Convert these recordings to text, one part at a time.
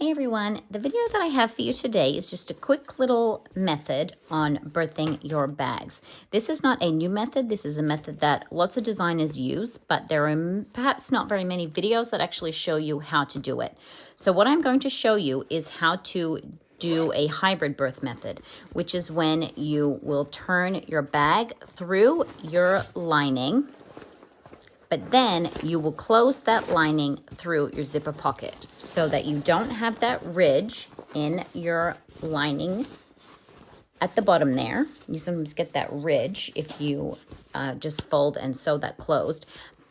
Hey everyone, the video that I have for you today is just a quick little method on birthing your bags. This is not a new method. This is a method that lots of designers use, but there are perhaps not very many videos that actually show you how to do it. So what I'm going to show you is how to do a hybrid birth method, which is when you will turn your bag through your lining, but then you will close that lining through your zipper pocket so that you don't have that ridge in your lining at the bottom there. You sometimes get that ridge if you just fold and sew that closed,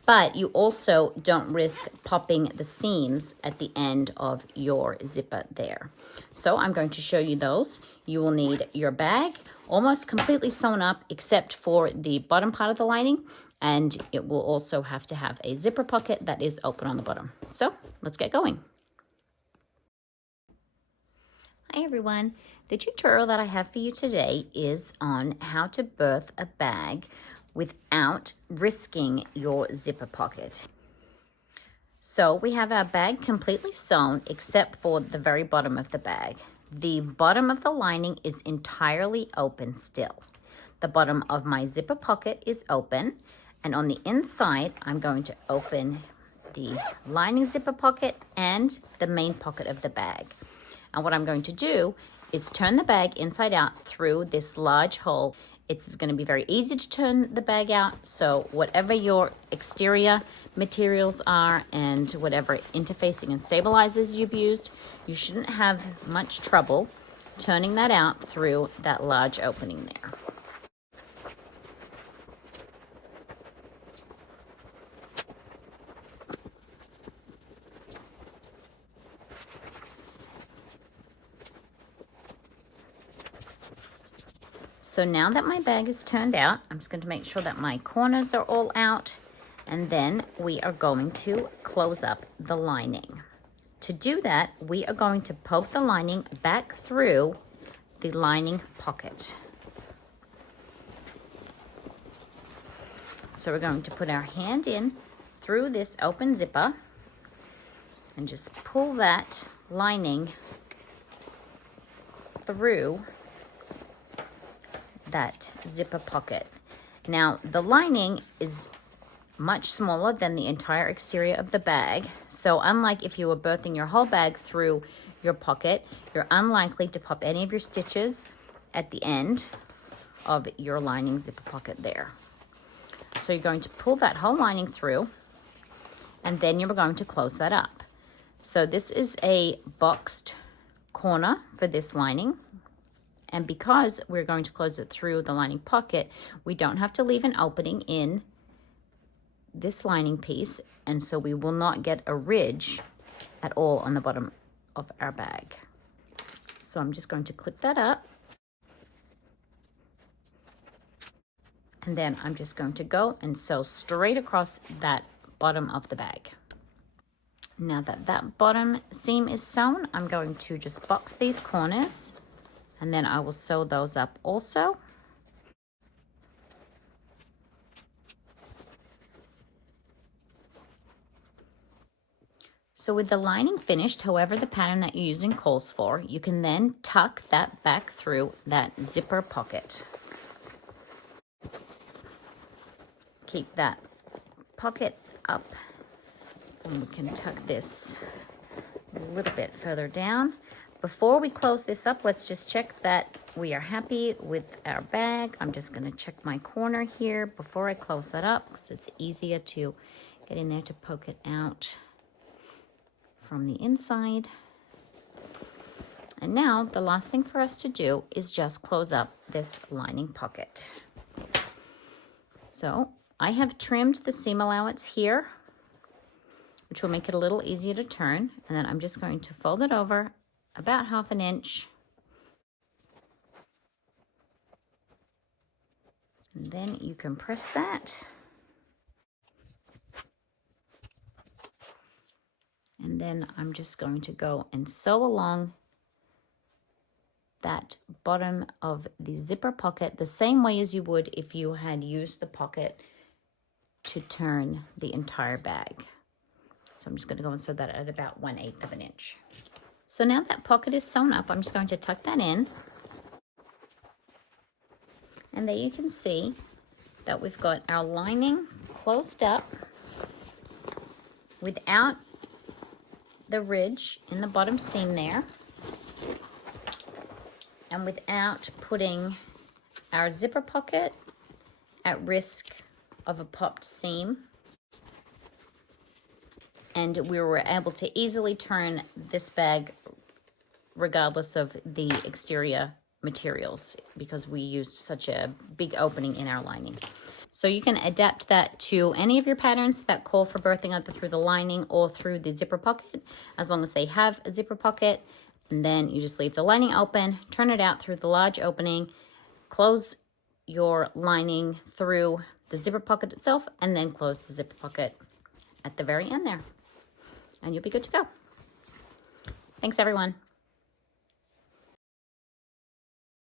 but you also don't risk popping the seams at the end of your zipper there. So I'm going to show you those. You will need your bag almost completely sewn up except for the bottom part of the lining, and it will also have to have a zipper pocket that is open on the bottom. So let's get going. Hi everyone, the tutorial that I have for you today is on how to birth a bag without risking your zipper pocket. So we have our bag completely sewn except for the very bottom of the bag. The bottom of the lining is entirely open still. The bottom of my zipper pocket is open, and on the inside, I'm going to open the lining zipper pocket and the main pocket of the bag. And what I'm going to do is turn the bag inside out through this large hole. It's going to be very easy to turn the bag out, so whatever your exterior materials are and whatever interfacing and stabilizers you've used, you shouldn't have much trouble turning that out through that large opening there. So now that my bag is turned out, I'm just going to make sure that my corners are all out, and then we are going to close up the lining. To do that, we are going to poke the lining back through the lining pocket. So we're going to put our hand in through this open zipper and just pull that lining through that zipper pocket. Now the lining is much smaller than the entire exterior of the bag, so unlike if you were birthing your whole bag through your pocket, you're unlikely to pop any of your stitches at the end of your lining zipper pocket there. So you're going to pull that whole lining through, and then you're going to close that up. So this is a boxed corner for this lining. And because we're going to close it through the lining pocket, we don't have to leave an opening in this lining piece, and so we will not get a ridge at all on the bottom of our bag. So I'm just going to clip that up. And then I'm just going to go and sew straight across that bottom of the bag. Now that that bottom seam is sewn, I'm going to just box these corners, and then I will sew those up also. So with the lining finished, however the pattern that you're using calls for, you can then tuck that back through that zipper pocket. Keep that pocket up, and we can tuck this a little bit further down. Before we close this up, let's just check that we are happy with our bag. I'm just going to check my corner here before I close that up, because it's easier to get in there to poke it out from the inside. And now the last thing for us to do is just close up this lining pocket. So I have trimmed the seam allowance here, which will make it a little easier to turn. And then I'm just going to fold it over about 1/2 inch. And then you can press that. And then I'm just going to go and sew along that bottom of the zipper pocket the same way as you would if you had used the pocket to turn the entire bag. So I'm just going to go and sew that at about 1/8 of an inch. So now that pocket is sewn up, I'm just going to tuck that in. And there you can see that we've got our lining closed up without the ridge in the bottom seam there, and without putting our zipper pocket at risk of a popped seam. And we were able to easily turn this bag regardless of the exterior materials because we used such a big opening in our lining. So you can adapt that to any of your patterns that call for birthing either through the lining or through the zipper pocket, as long as they have a zipper pocket. And then you just leave the lining open, turn it out through the large opening, close your lining through the zipper pocket itself, and then close the zipper pocket at the very end there. And you'll be good to go. Thanks, everyone.